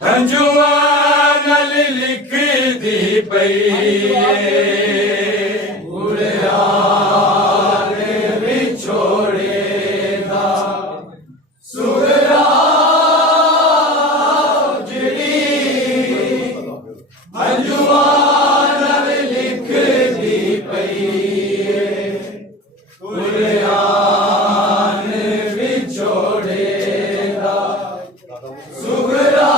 हंजुआ नल लिख दी पई बुढ़िया ने विछोड़े दा सुगरा जिड़ी हंजुआ नल लिख दी पई बुढ़िया ने विछोड़े दा सुगरा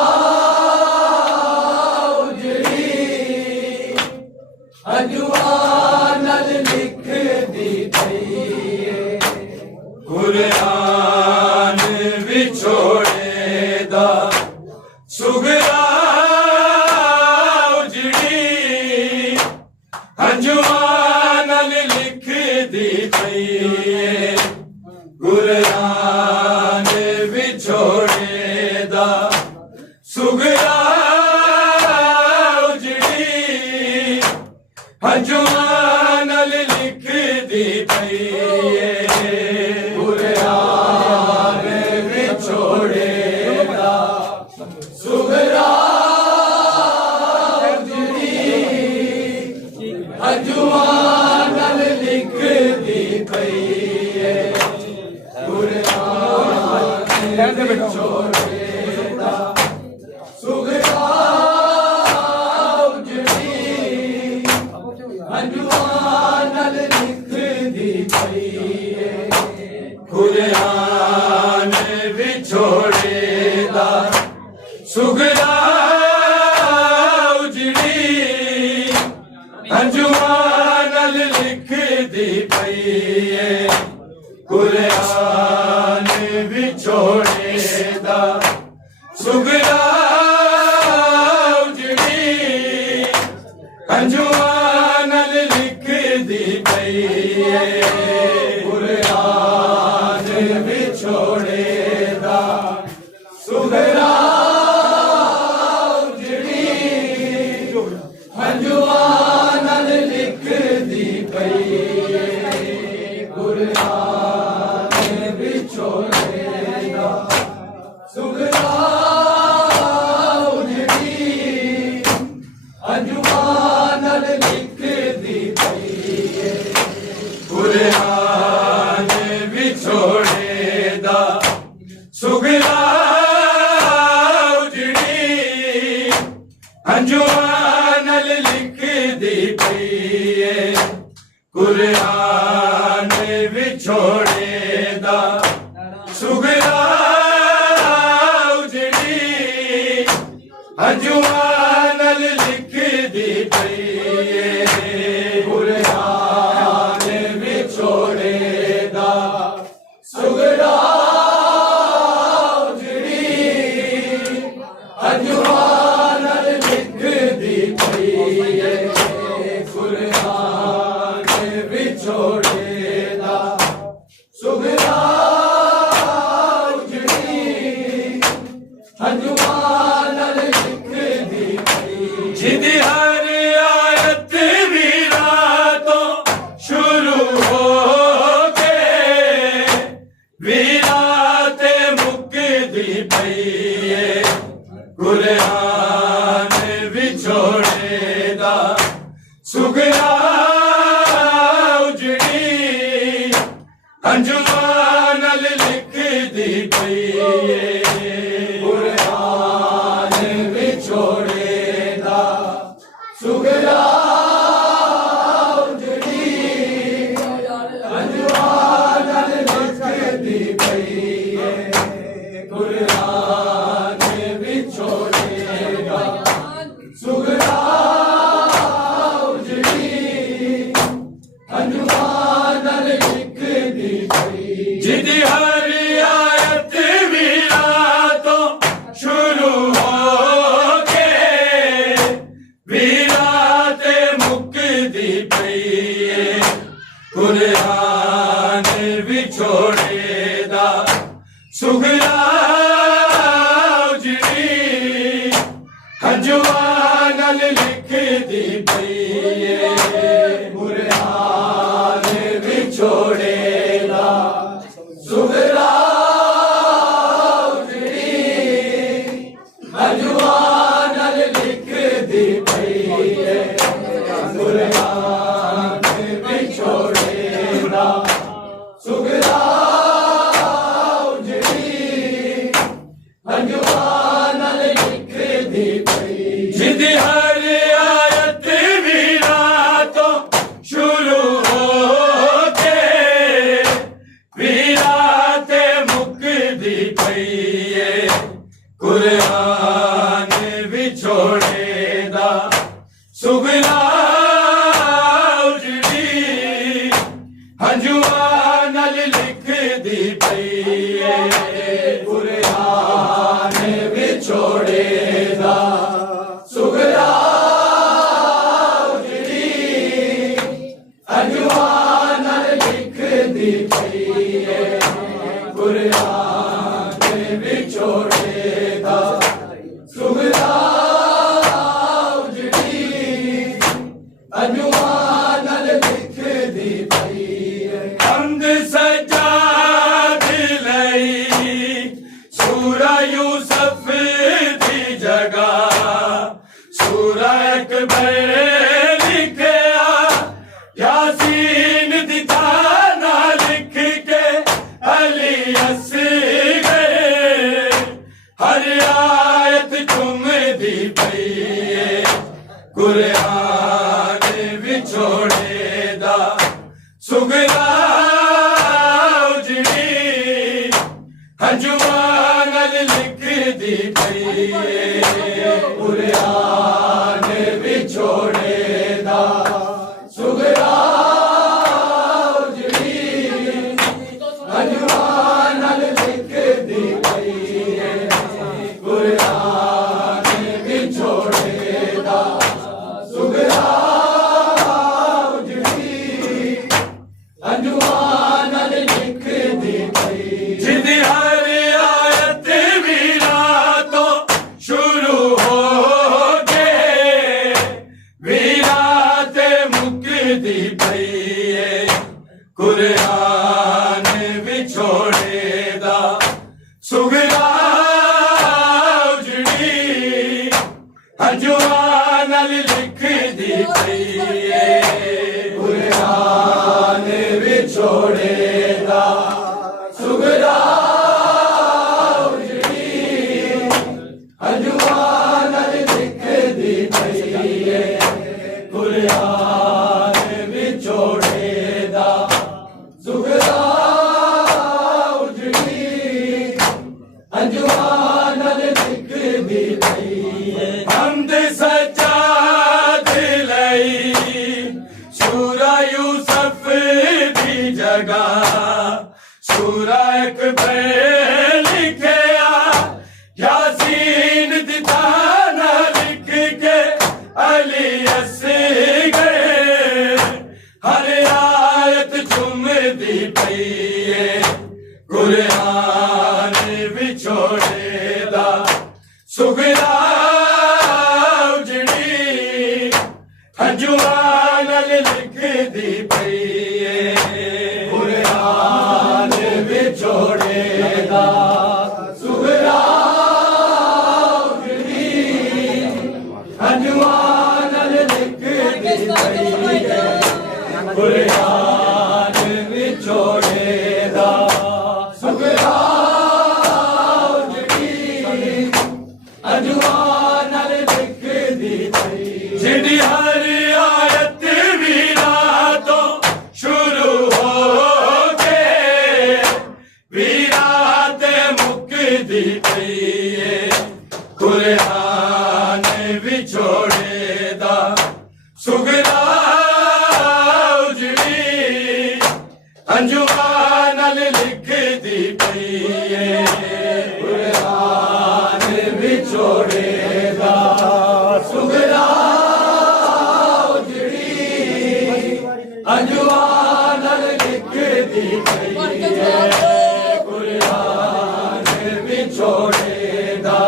हंजुआ नल लिख दी पई कुरान विछोड़े दा सुगरा उजड़ी हंजुआ नल लिख दी पई कुरान विछोड़े दा सुगरा हंजुआ नल लिख दी पई बुढ़िया ने विछोड़े दा सुगरा उजड़ी हंजुआ नल लिख दी पई बुढ़िया ने विछोड़े दा सुगरा हंजुआ नल लिख दी पई कुरान विछोड़े दा सुगरा उजड़ी हंजुआ नल लिख दी पई कुरान विछोड़े दा सुगरा उजड़ी हंजुआ नल लिख दी पई कुरान विछोड़े दा सुगरा उजड़ी हंजुआ नल लिख दी पई कुरान विछोड़े दा सुगरा उजड़ी हंजुआ नल लिख दी पई कुरान विछोड़े दा सुगरा उजड़ी हंजुआ नल लिख दी पई कुरान विछोड़े दा सुगरा उजड़ी हंजुआ नल लिख दी पई कुरान विछोड़े दा सुगरा उजड़ी हंजुआ नल लिख दी पई कुरान विछोड़े दा सुगरा उजड़ी हंजुआ नल लिख दी पई जिदी हर आयत वीरा तो शुरू हो के वीरा ते मुक दी पई कुरान विछोड़े दा सुगरा उजड़ी हंजुआ नल लिख दी पई कुरान विछोड़े दा सुगरा उजड़ी हंजुआ नल लिख दी पई कुरान विछोड़े दा सुगरा उजड़ी हंजुआ नल लिख दी पई जिदी हर आयत वीरा तो शुरू हो के वीरा ते मुक दी पई कुरान विछोड़े दा सुगरा उजड़ी हंजुआ नल लिख दी पई कुरान विछोड़े दा सुगरा उजड़ी हंजुआ अकबर लिखया यासीन दी थाना लिख के अली असगर हर आयत चुमदी पई कुरान विछोड़े दा सुगरा उजड़ी हंजुआन लिखदी पई कुरान विछोड़े दा सुगरा उजड़ी हंजुआन लिखदी पई कुरान विछोड़े दा सुगरा उजड़ी हंजुआन लिखदी पई जिदी हर आयत वीरा तो शुरू हो गए वीरा ते मुकदी पई कुरान विछोड़े दा सुगरा उजड़ी हंजुआन लिखदी पई कुरान विछोड़े दा सुगरा उजड़ी हंजुआन लिखदी पई कुरान विछोड़े दा सुगरा उजड़ी हंजुआन लिखदी पई हमद सजाद लई सूरा यूसुफ दी जगह सूरा अकबर लिखया यासीन दी थाना लिख के अली असगर हर आयत चुमदी पई कुरान विछोड़े दा सुगरा उजड़ी हंजुआन लिखदी पई कुरान विछोड़े दा सुगरा उजड़ी हंजुआन लिखदी पई कुरान विछोड़े दा सुगरा उजड़ी हंजुआन लिखदी पई जिदी हर आयत वीरा तो शुरू हो गए वीरा ते मुकदी पई कुरान विछोड़े दा सुगरा उजड़ी हंजुआन लिखदी पई कुरान विछोड़े दा सुगरा उजड़ी हंजुआन लिखदी पई कुरान विछोड़े दा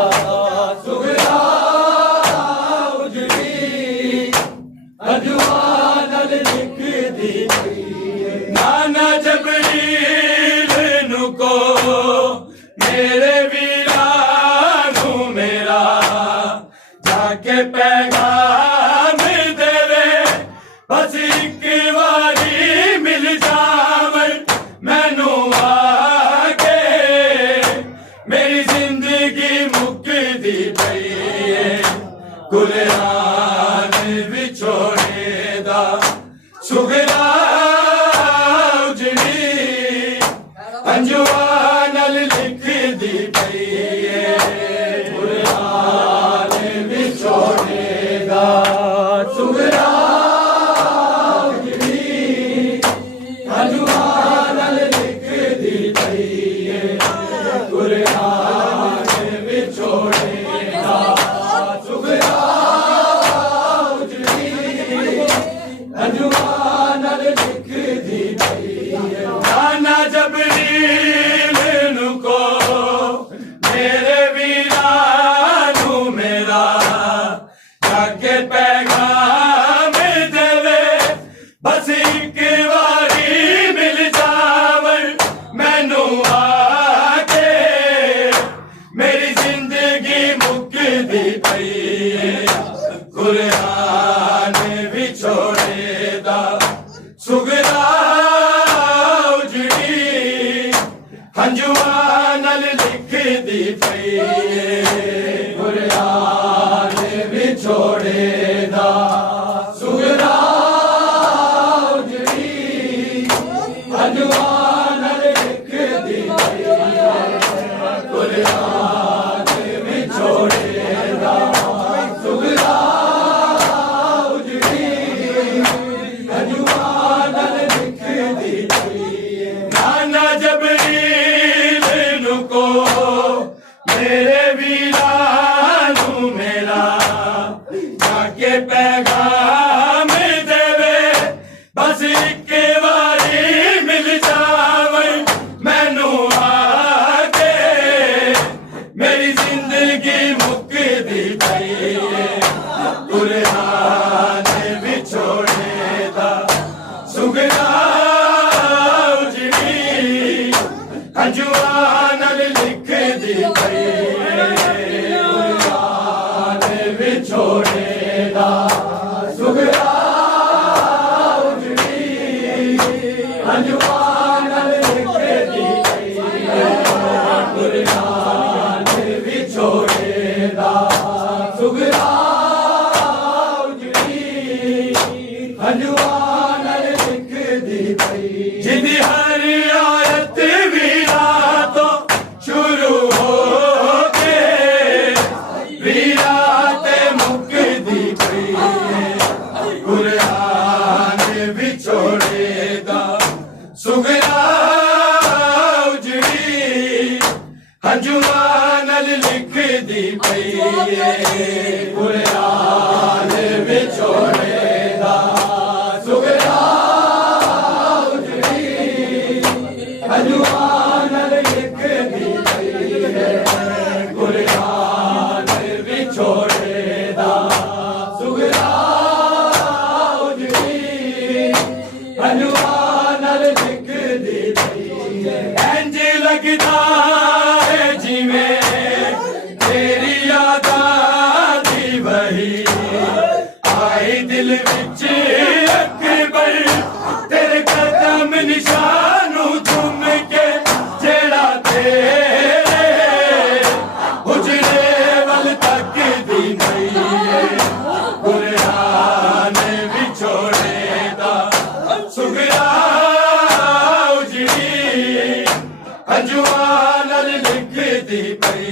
सुगरा उजड़ी हंजुआन लिखदी पई नाना जबरील नुको मेरे वीरा नू मेरा जाके पैगाम देवे बस एक वारी मिल जावन मैनू आके मेरी जिंदगी मुकदी पई कुरान विछोड़े दा सुगरा उजड़ी हंजुआन लिखदी पई कुरान विछोड़े दा सुगरा उजड़ी हंजुआन लिखदी पई कुरान विछोड़े दा सुगरा विछोड़ेदा सुगरा उजड़ी अंजुमान लिखदी कुरान विछोड़ेदा सुगरा उजड़ी अंजुमान लिखदी जिंदी हर आयत वीरा तो शुरू हो के वीरा ते मुकदी पई कुरान विछोड़ेदा सुगरा उजड़ी अंजुमान लिखदी पई कुरान विछोड़ेदा सुगरा उजड़ी अंजुमान लिखदी पई कुरान विछोड़ेदा सुगरा उजड़ी अंजुमान लिखदी पई इंज लगदा है जिवें तेरी यादां दी वही आए दिल विच अकबर तेरे कदम निशानू चुम के जेड़ा तेरे उजड़े वल तक दी पई कुरान विछोड़ेदा सुगरा उजड़ी अंजुमान लिखदी पई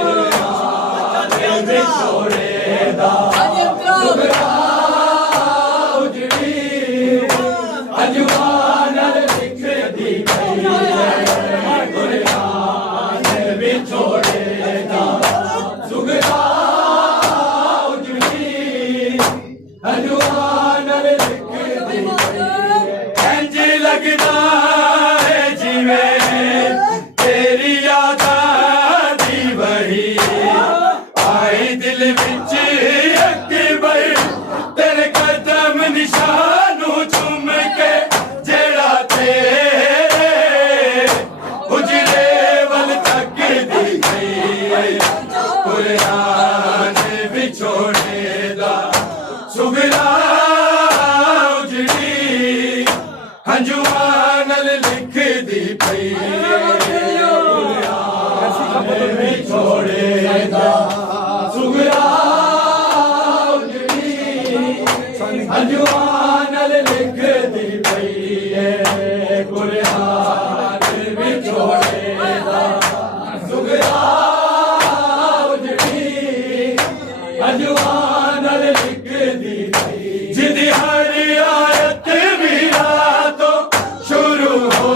कुरान विछोड़ेदा सुगरा उजड़ी अंजुमान लिखदी पई कुरान विछोड़ेदा सुगरा उजड़ी अंजुमान लिखदी पई इंज लगदा है जिवें तेरी यादां दी वही आए दिल विच अकबर तेरे कदम निशानू चुम के जेड़ा तेरे उजड़े वल तक दी गई कुरान विछोड़ेदा सुगरा उजड़ी अंजुमान लिखदी पई कुरान विछोड़ेदा सुगरा उजड़ी अंजुमान लिखदी पई कुरान विछोड़ेदा सुगरा उजड़ी अंजुमान लिखदी पई जिंदी हर आयत वीरा तो शुरू हो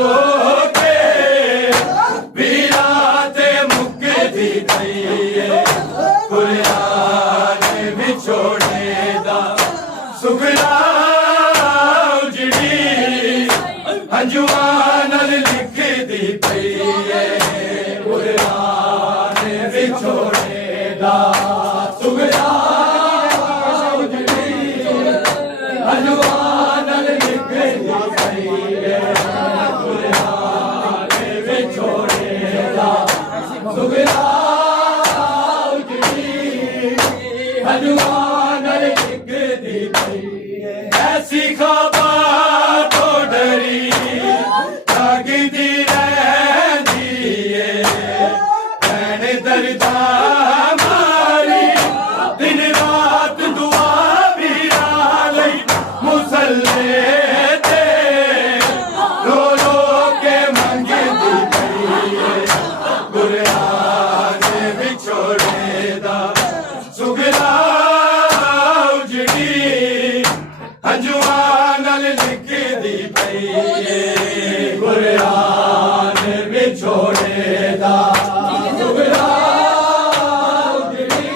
के वीरा ते मुकदी पई कुरान विछोड़ेदा सुगरा उजड़ी अंजुमान लिखदी पई कुरान विछोड़ेदा सुगरा उजड़ी अंजुमान लिखदी पई कुरान विछोड़ेदा सुगरा उजड़ी अंजुमान लिखदी पई ऐसी खबर तो डरी जागदी रहंदी है भैन दर्दा मारी दिन रात दुआ वीरा लई मुसल्ले ते रो रो के मंगदी पई कुरान विछोड़ेदा सुगरा उजड़ी अंजुमान लिखदी पई कुरान विछोड़ेदा सुगरा उजड़ी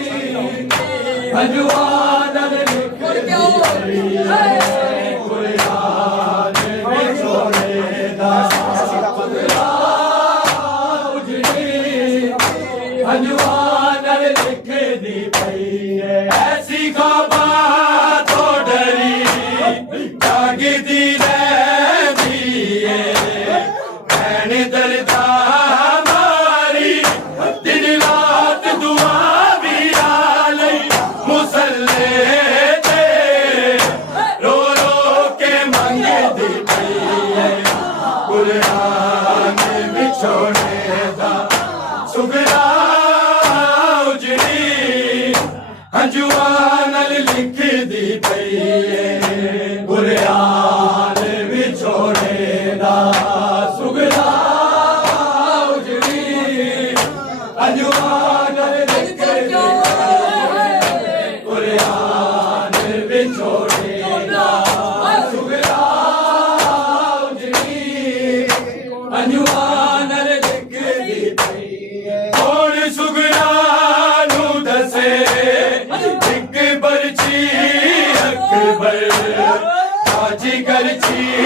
अंजुमान लिखदी पई कुरान विछोड़ेदा सुगरा उजड़ी अंजुमान लिखदी पई ऐसी खबर तो डरी जागदी रहंदी है भैन दर्दा मारी दिन रात दुआ वीरा लई ਅੰਜੂਆਂ ਨਾਲ ਲਿਖਦੀ ਪਈ ਏ ਕੁਰਾਨ ਵਿਛੋੜੇ ਦਾ ਸੁਗਲਾ ਉਜੜੀ ਅੰਜੂਆਂ ਨਾਲ ਲਿਖਦੀ ਕੁਰਾਨ ਵਿਛੋੜੇ ਦਾ ਸੁਗਲਾ ਉਜੜੀ ਅੰਜੂਆਂ ਨਾਲ ਲਿਖਦੀ ਪਈ ਏ ਹੁਣ ਸੁਗਲਾ ਨੂੰ ਦੱਸੇ ਇੱਕ ਬਰਛੀ ਅਕਬਰ ਕਾਜੀ ਕਰਛੀ